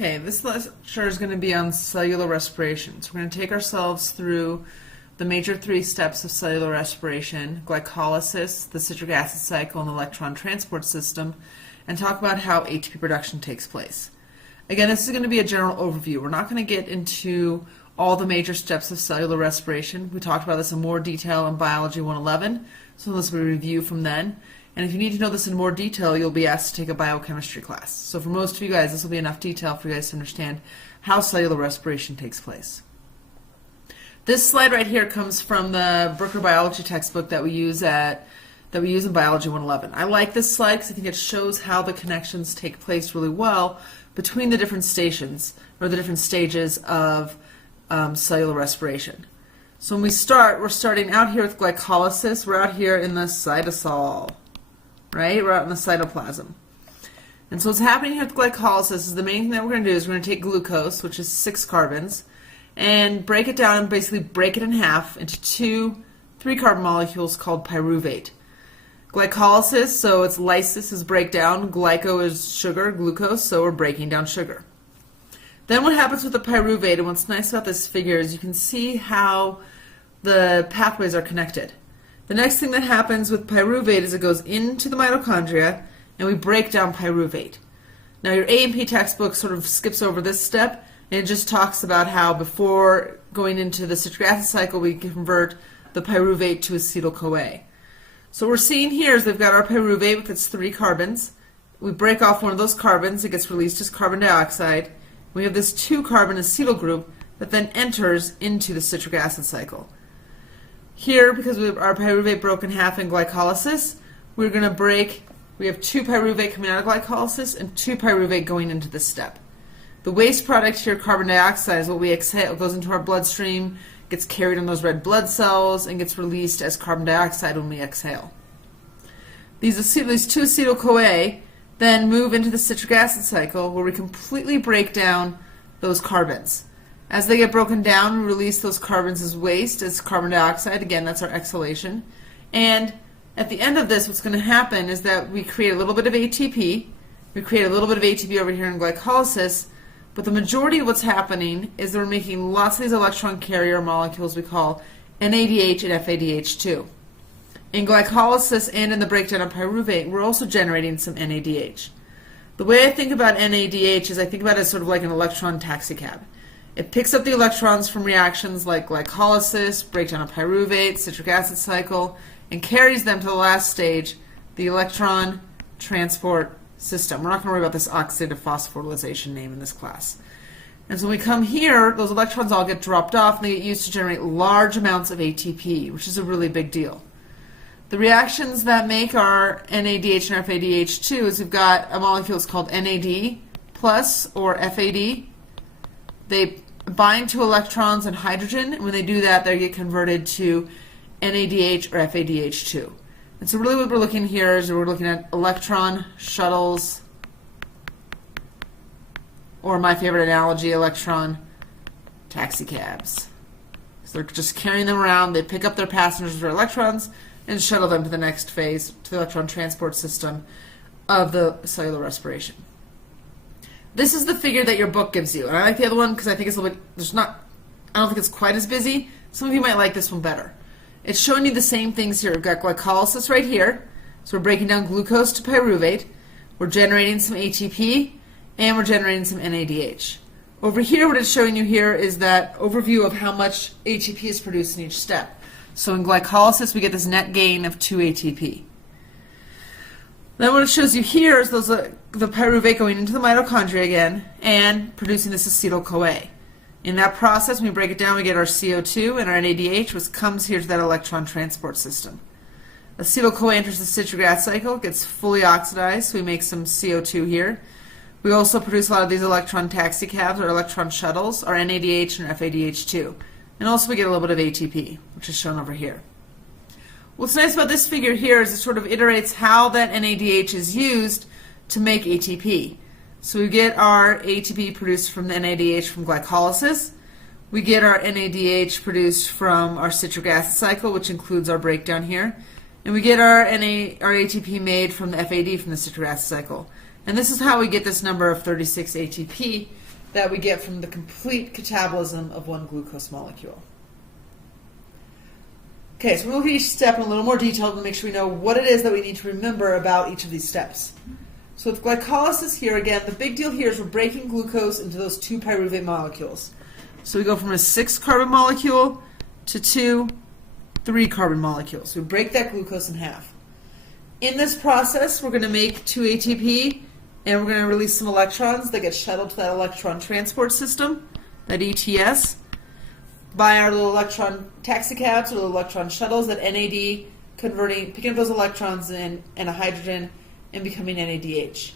Okay, this lecture is going to be on cellular respiration. So we're going to take ourselves through the major three steps of cellular respiration: glycolysis, the citric acid cycle, and the electron transport system, and talk about how ATP production takes place. Again, this is going to be a general overview. We're not going to get into all the major steps of cellular respiration. We talked about this in more detail in Biology 111, so this will be a review from then. And if you need to know this in more detail, you'll be asked to take a biochemistry class. So for most of you guys, this will be enough detail for you guys to understand how cellular respiration takes place. This slide right here comes from the Brooker biology textbook that we use in Biology 111. I like this slide because I think it shows how the connections take place really well between the different stations, or the different stages of cellular respiration. So when we start, we're starting out here with glycolysis. We're out here in the cytosol. Right? We're out in the cytoplasm. And so what's happening here with glycolysis is the main thing that we're going to do is we're going to take glucose, which is 6 carbons, and break it down and basically break it in half into 2 3-carbon molecules called pyruvate. Glycolysis, so it's lysis is breakdown, glyco is sugar, glucose, so we're breaking down sugar. Then what happens with the pyruvate, and what's nice about this figure is you can see how the pathways are connected. The next thing that happens with pyruvate is it goes into the mitochondria and we break down pyruvate. Now your A&P textbook sort of skips over this step and it just talks about how before going into the citric acid cycle we convert the pyruvate to acetyl-CoA. So what we're seeing here is they've got our pyruvate with its 3 carbons. We break off one of those carbons, it gets released as carbon dioxide. We have this 2-carbon acetyl group that then enters into the citric acid cycle. Here, because we have our pyruvate broken in half in glycolysis, we're going to break, we have 2 pyruvate coming out of glycolysis and 2 pyruvate going into this step. The waste product here, carbon dioxide, is what we exhale, goes into our bloodstream, gets carried on those red blood cells, and gets released as carbon dioxide when we exhale. These 2 acetyl-CoA then move into the citric acid cycle where we completely break down those carbons. As they get broken down, we release those carbons as waste, as carbon dioxide. Again, that's our exhalation. And at the end of this, what's going to happen is that we create a little bit of ATP. We create a little bit of ATP over here in glycolysis, but the majority of what's happening is that we're making lots of these electron carrier molecules we call NADH and FADH2. In glycolysis and in the breakdown of pyruvate, we're also generating some NADH. The way I think about NADH is I think about it as sort of like an electron taxicab. It picks up the electrons from reactions like glycolysis, breakdown of pyruvate, citric acid cycle, and carries them to the last stage, the electron transport system. We're not going to worry about this oxidative phosphorylation name in this class. And so when we come here, those electrons all get dropped off and they get used to generate large amounts of ATP, which is a really big deal. The reactions that make our NADH and FADH2 is we've got a molecule that's called NAD plus or FAD. They bind to electrons and hydrogen, and when they do that, they get converted to NADH or FADH2. And so really what we're looking here is we're looking at electron shuttles, or my favorite analogy, electron taxicabs. So they're just carrying them around, they pick up their passengers or electrons and shuttle them to the next phase, to the electron transport system of the cellular respiration. This is the figure that your book gives you, and I like the other one because I think it's a little bit, I don't think it's quite as busy. Some of you might like this one better. It's showing you the same things here. We've got glycolysis right here, so we're breaking down glucose to pyruvate, we're generating some ATP, and we're generating some NADH. Over here, what it's showing you here is that overview of how much ATP is produced in each step. So in glycolysis, we get this net gain of 2 ATP. Then what it shows you here is the pyruvate going into the mitochondria again and producing this acetyl-CoA. In that process, when we break it down, we get our CO2 and our NADH, which comes here to that electron transport system. Acetyl-CoA enters the citric acid cycle, gets fully oxidized, so we make some CO2 here. We also produce a lot of these electron taxicabs or electron shuttles, our NADH and our FADH2. And also we get a little bit of ATP, which is shown over here. What's nice about this figure here is it sort of iterates how that NADH is used to make ATP. So we get our ATP produced from the NADH from glycolysis. We get our NADH produced from our citric acid cycle, which includes our breakdown here. And we get our ATP made from the FAD from the citric acid cycle. And this is how we get this number of 36 ATP that we get from the complete catabolism of one glucose molecule. Okay, so we'll look at each step in a little more detail to make sure we know what it is that we need to remember about each of these steps. So with glycolysis here, again, the big deal here is we're breaking glucose into those 2 pyruvate molecules. So we go from a 6-carbon molecule to 2 3-carbon molecules. So we break that glucose in half. In this process, we're going to make 2 ATP, and we're going to release some electrons that get shuttled to that electron transport system, that ETS, by our little electron taxicabs or little electron shuttles, that NAD picking up those electrons and a hydrogen and becoming NADH.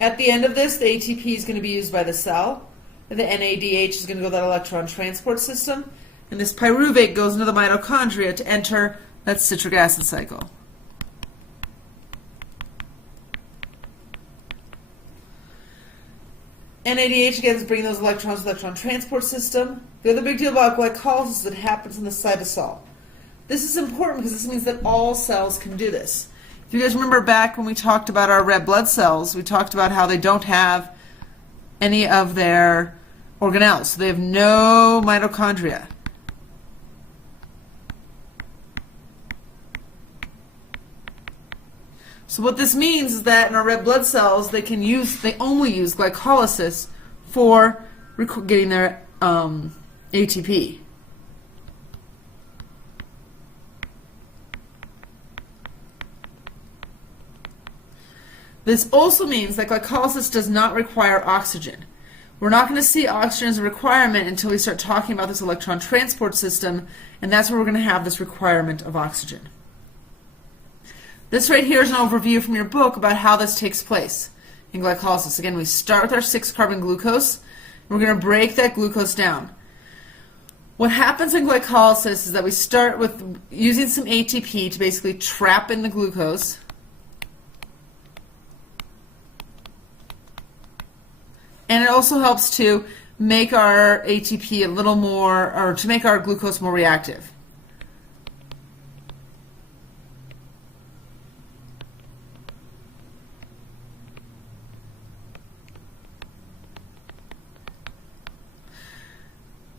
At the end of this, the ATP is going to be used by the cell, and the NADH is going to go to that electron transport system, and this pyruvate goes into the mitochondria to enter that citric acid cycle. NADH again is bringing those electrons to the electron transport system. The other big deal about glycolysis is it happens in the cytosol. This is important because this means that all cells can do this. If you guys remember back when we talked about our red blood cells, we talked about how they don't have any of their organelles. So they have no mitochondria. So what this means is that in our red blood cells, they only use glycolysis for getting their ATP. This also means that glycolysis does not require oxygen. We're not going to see oxygen as a requirement until we start talking about this electron transport system, and that's where we're going to have this requirement of oxygen. This right here is an overview from your book about how this takes place in glycolysis. Again, we start with our 6-carbon glucose. And we're going to break that glucose down. What happens in glycolysis is that we start with using some ATP to basically trap in the glucose. And it also helps to make our ATP a little more, or to make our glucose more reactive.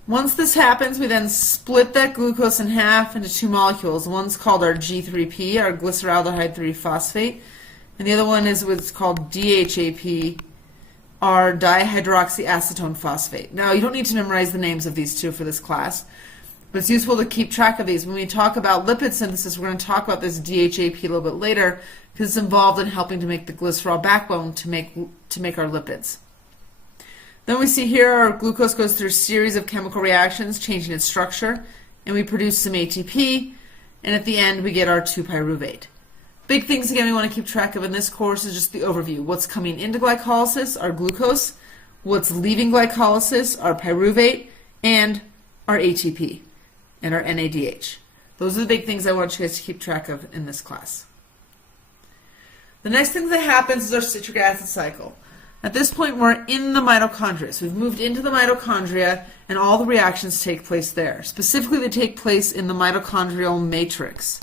Once this happens, we then split that glucose in half into 2 molecules. One's called our G3P, our glyceraldehyde 3-phosphate, and the other one is what's called DHAP, our dihydroxyacetone phosphate. Now, you don't need to memorize the names of these two for this class, but it's useful to keep track of these. When we talk about lipid synthesis, we're going to talk about this DHAP a little bit later because it's involved in helping to make the glycerol backbone to make our lipids. Then we see here our glucose goes through a series of chemical reactions, changing its structure, and we produce some ATP, and at the end we get our 2-pyruvate. Big things, again, we want to keep track of in this course is just the overview. What's coming into glycolysis, our glucose, what's leaving glycolysis, our pyruvate, and our ATP, and our NADH. Those are the big things I want you guys to keep track of in this class. The next thing that happens is our citric acid cycle. At this point, we're in the mitochondria. So we've moved into the mitochondria, and all the reactions take place there. Specifically, they take place in the mitochondrial matrix.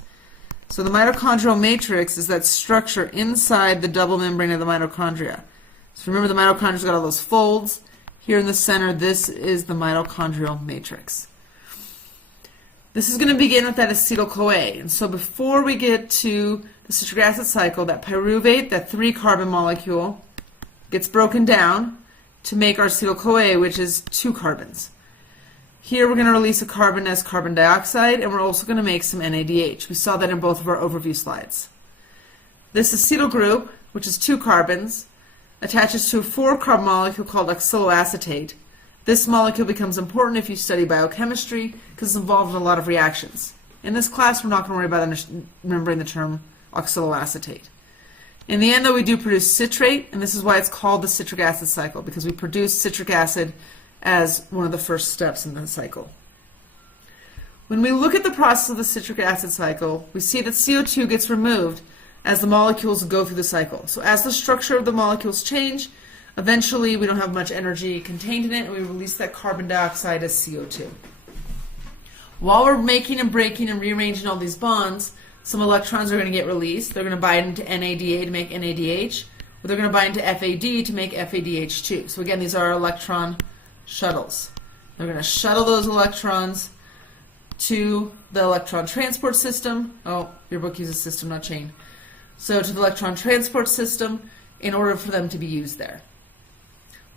So the mitochondrial matrix is that structure inside the double membrane of the mitochondria. So remember, the mitochondria's got all those folds. Here in the center, this is the mitochondrial matrix. This is going to begin with that acetyl-CoA. And so before we get to the citric acid cycle, that pyruvate, that 3-carbon molecule, gets broken down to make our acetyl-CoA, which is 2 carbons. Here we're going to release a carbon as carbon dioxide, and we're also going to make some NADH. We saw that in both of our overview slides. This acetyl group, which is 2 carbons, attaches to a 4-carbon molecule called oxaloacetate. This molecule becomes important if you study biochemistry because it's involved in a lot of reactions. In this class, we're not going to worry about remembering the term oxaloacetate. In the end, though, we do produce citrate, and this is why it's called the citric acid cycle, because we produce citric acid as one of the first steps in the cycle. When we look at the process of the citric acid cycle, we see that CO2 gets removed as the molecules go through the cycle. So as the structure of the molecules change, eventually we don't have much energy contained in it, and we release that carbon dioxide as CO2. While we're making and breaking and rearranging all these bonds, some electrons are going to get released. They're going to bind into NADA to make NADH. They're going to bind to FAD to make FADH2. So again, these are our electron shuttles. They're going to shuttle those electrons to the electron transport system. Oh, your book uses system, not chain. So to the electron transport system in order for them to be used there.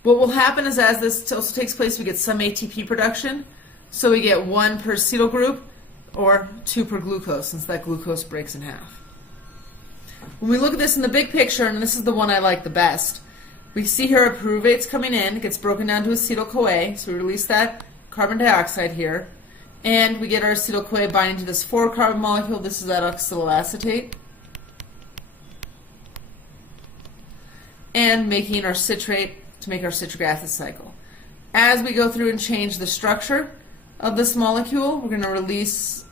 What will happen is as this also takes place, we get some ATP production. So we get 1 per acetyl group or 2 per glucose, since that glucose breaks in half. When we look at this in the big picture, and this is the one I like the best, we see here our pyruvate's coming in, it gets broken down to acetyl-CoA, so we release that carbon dioxide here, and we get our acetyl-CoA binding to this 4-carbon molecule. This is that oxaloacetate, and making our citrate to make our citric acid cycle. As we go through and change the structure of this molecule, we're going to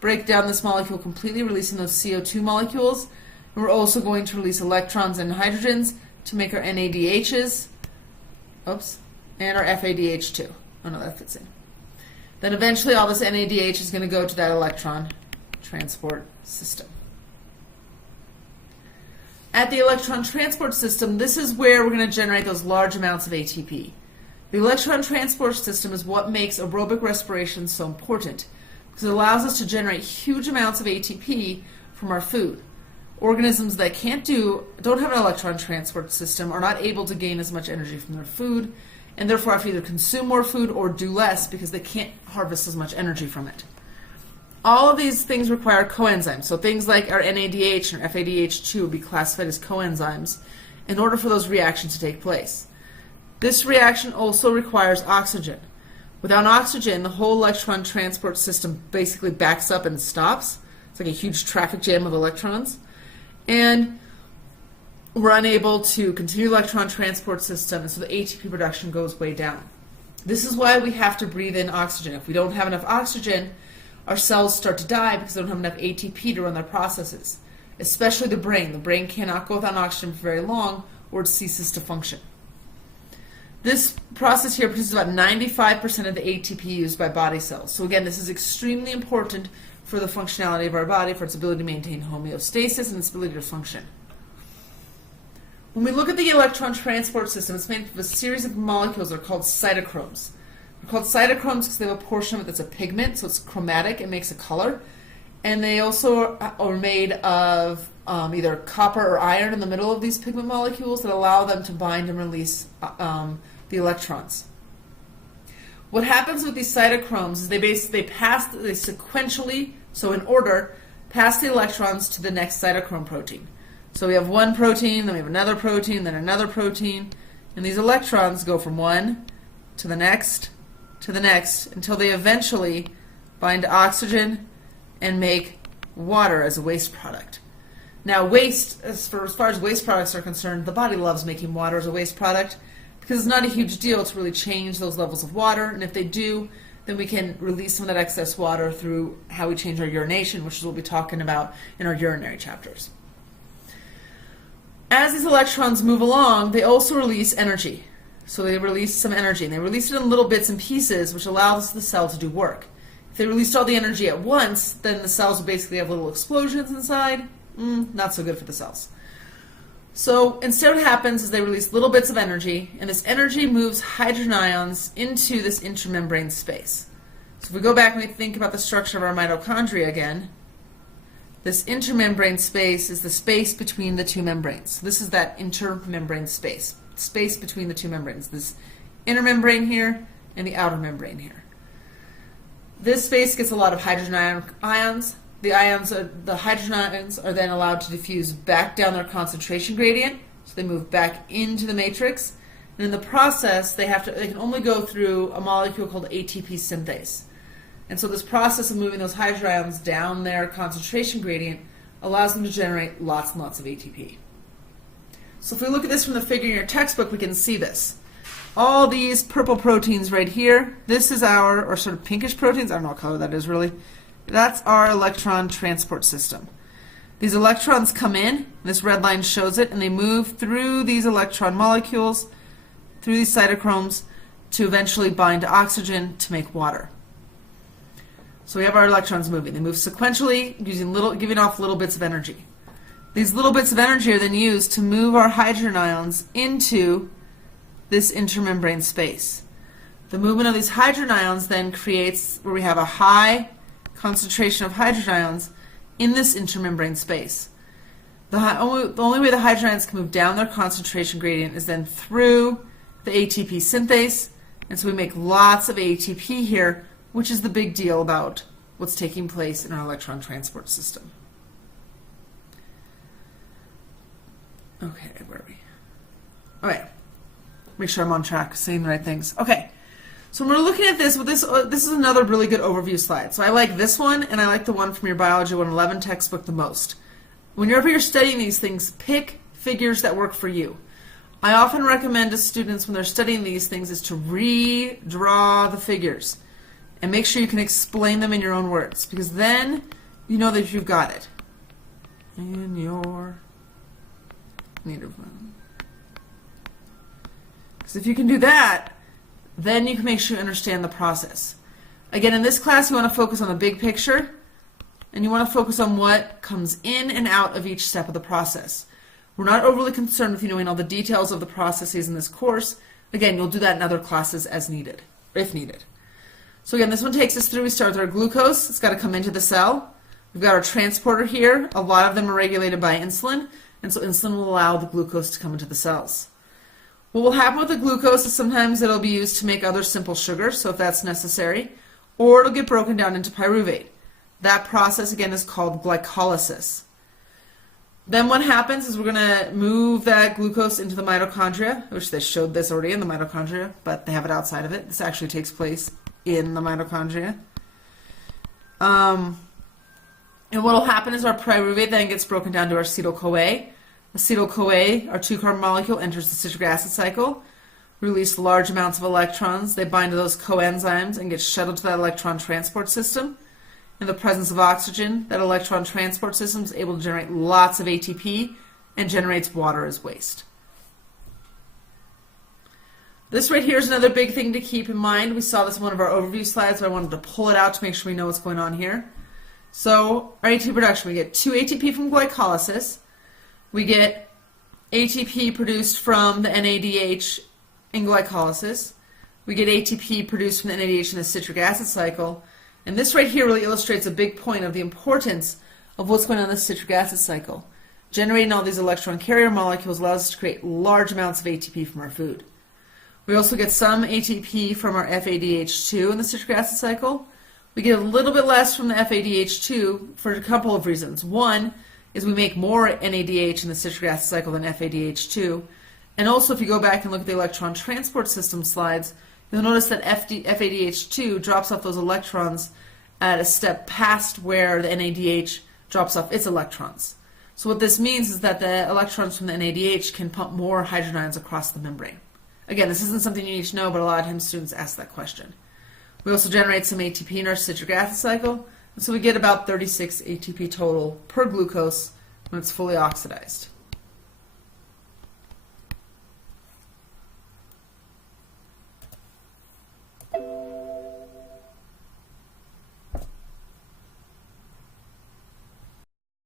break down this molecule completely, releasing those CO2 molecules. And we're also going to release electrons and hydrogens to make our NADHs, and our FADH2. Oh no, that fits in. Then eventually all this NADH is going to go to that electron transport system. At the electron transport system, this is where we're going to generate those large amounts of ATP. The electron transport system is what makes aerobic respiration so important, because it allows us to generate huge amounts of ATP from our food. Organisms that don't have an electron transport system are not able to gain as much energy from their food, and therefore have to either consume more food or do less because they can't harvest as much energy from it. All of these things require coenzymes, so things like our NADH and our FADH2 would be classified as coenzymes in order for those reactions to take place. This reaction also requires oxygen. Without oxygen, the whole electron transport system basically backs up and stops. It's like a huge traffic jam of electrons. And we're unable to continue the electron transport system, and so the ATP production goes way down. This is why we have to breathe in oxygen. If we don't have enough oxygen, our cells start to die because they don't have enough ATP to run their processes, especially the brain. The brain cannot go without oxygen for very long or it ceases to function. This process here produces about 95% of the ATP used by body cells. So again, this is extremely important for the functionality of our body, for its ability to maintain homeostasis and its ability to function. When we look at the electron transport system, it's made up of a series of molecules that are called cytochromes. They're called cytochromes because they have a portion of it that's a pigment, so it's chromatic, it makes a color. And they also are made of either copper or iron in the middle of these pigment molecules that allow them to bind and release the electrons. What happens with these cytochromes is they sequentially, so in order, pass the electrons to the next cytochrome protein. So we have one protein, then we have another protein, then another protein, and these electrons go from one to the next, until they eventually bind to oxygen and make water as a waste product. Now waste, as far as waste products are concerned, the body loves making water as a waste product because it's not a huge deal to really change those levels of water, and if they do, then we can release some of that excess water through how we change our urination, which is what we'll be talking about in our urinary chapters. As these electrons move along, they also release energy. So they release some energy, and they release it in little bits and pieces, which allows the cell to do work. If they released all the energy at once, then the cells would basically have little explosions inside. Not so good for the cells. So instead what happens is they release little bits of energy, and this energy moves hydrogen ions into this intramembrane space. So if we go back and we think about the structure of our mitochondria again, this intermembrane space is the space between the two membranes. So this is that intermembrane space between the two membranes. This inner membrane here and the outer membrane here. This space gets a lot of hydrogen ions. The hydrogen ions are then allowed to diffuse back down their concentration gradient, so they move back into the matrix. And in the process, they can only go through a molecule called ATP synthase. And so this process of moving those hydrogen ions down their concentration gradient allows them to generate lots and lots of ATP. So if we look at this from the figure in your textbook, we can see this. All these purple proteins right here, this is or sort of pinkish proteins, I don't know what color that is really, that's our electron transport system. These electrons come in, this red line shows it, and they move through these electron molecules, through these cytochromes, to eventually bind to oxygen to make water. So we have our electrons moving. They move sequentially, giving off little bits of energy. These little bits of energy are then used to move our hydrogen ions into this intermembrane space. The movement of these hydrogen ions then creates where we have a high concentration of hydrogen ions in this intermembrane space. The only way the hydrogen ions can move down their concentration gradient is then through the ATP synthase, and so we make lots of ATP here, which is the big deal about what's taking place in our electron transport system. Okay, where are we? Okay, make sure I'm on track, saying the right things. Okay, so when we're looking at this, this is another really good overview slide. So I like this one, and I like the one from your Biology 111 textbook the most. Whenever you're studying these things, pick figures that work for you. I often recommend to students when they're studying these things is to redraw the figures and make sure you can explain them in your own words, because then you know that you've got it in your native one. Because if you can do that, then you can make sure you understand the process. Again, in this class, you want to focus on the big picture, and you want to focus on what comes in and out of each step of the process. We're not overly concerned with you knowing all the details of the processes in this course. Again, you'll do that in other classes as needed, if needed. So again, this one takes us through. We start with our glucose. It's got to come into the cell. We've got our transporter here. A lot of them are regulated by insulin, and so insulin will allow the glucose to come into the cells. What will happen with the glucose is sometimes it'll be used to make other simple sugars, so if that's necessary, or it'll get broken down into pyruvate. That process, again, is called glycolysis. Then what happens is we're going to move that glucose into the mitochondria. I wish they showed this already in the mitochondria, but they have it outside of it. This actually takes place in the mitochondria. And what will happen is our pyruvate then gets broken down to our acetyl-CoA. Acetyl-CoA, our 2-carbon molecule, enters the citric acid cycle, release large amounts of electrons. They bind to those coenzymes and get shuttled to that electron transport system. In the presence of oxygen, that electron transport system is able to generate lots of ATP and generates water as waste. This right here is another big thing to keep in mind. We saw this in one of our overview slides, so I wanted to pull it out to make sure we know what's going on here. So our ATP production, we get 2 ATP from glycolysis. We get ATP produced from the NADH in glycolysis. We get ATP produced from the NADH in the citric acid cycle. And this right here really illustrates a big point of the importance of what's going on in the citric acid cycle. Generating all these electron carrier molecules allows us to create large amounts of ATP from our food. We also get some ATP from our FADH2 in the citric acid cycle. We get a little bit less from the FADH2 for a couple of reasons. One is we make more NADH in the citric acid cycle than FADH2. And also, if you go back and look at the electron transport system slides, you'll notice that FADH2 drops off those electrons at a step past where the NADH drops off its electrons. So what this means is that the electrons from the NADH can pump more hydrogen ions across the membrane. Again, this isn't something you need to know, but a lot of times students ask that question. We also generate some ATP in our citric acid cycle, and so we get about 36 ATP total per glucose when it's fully oxidized.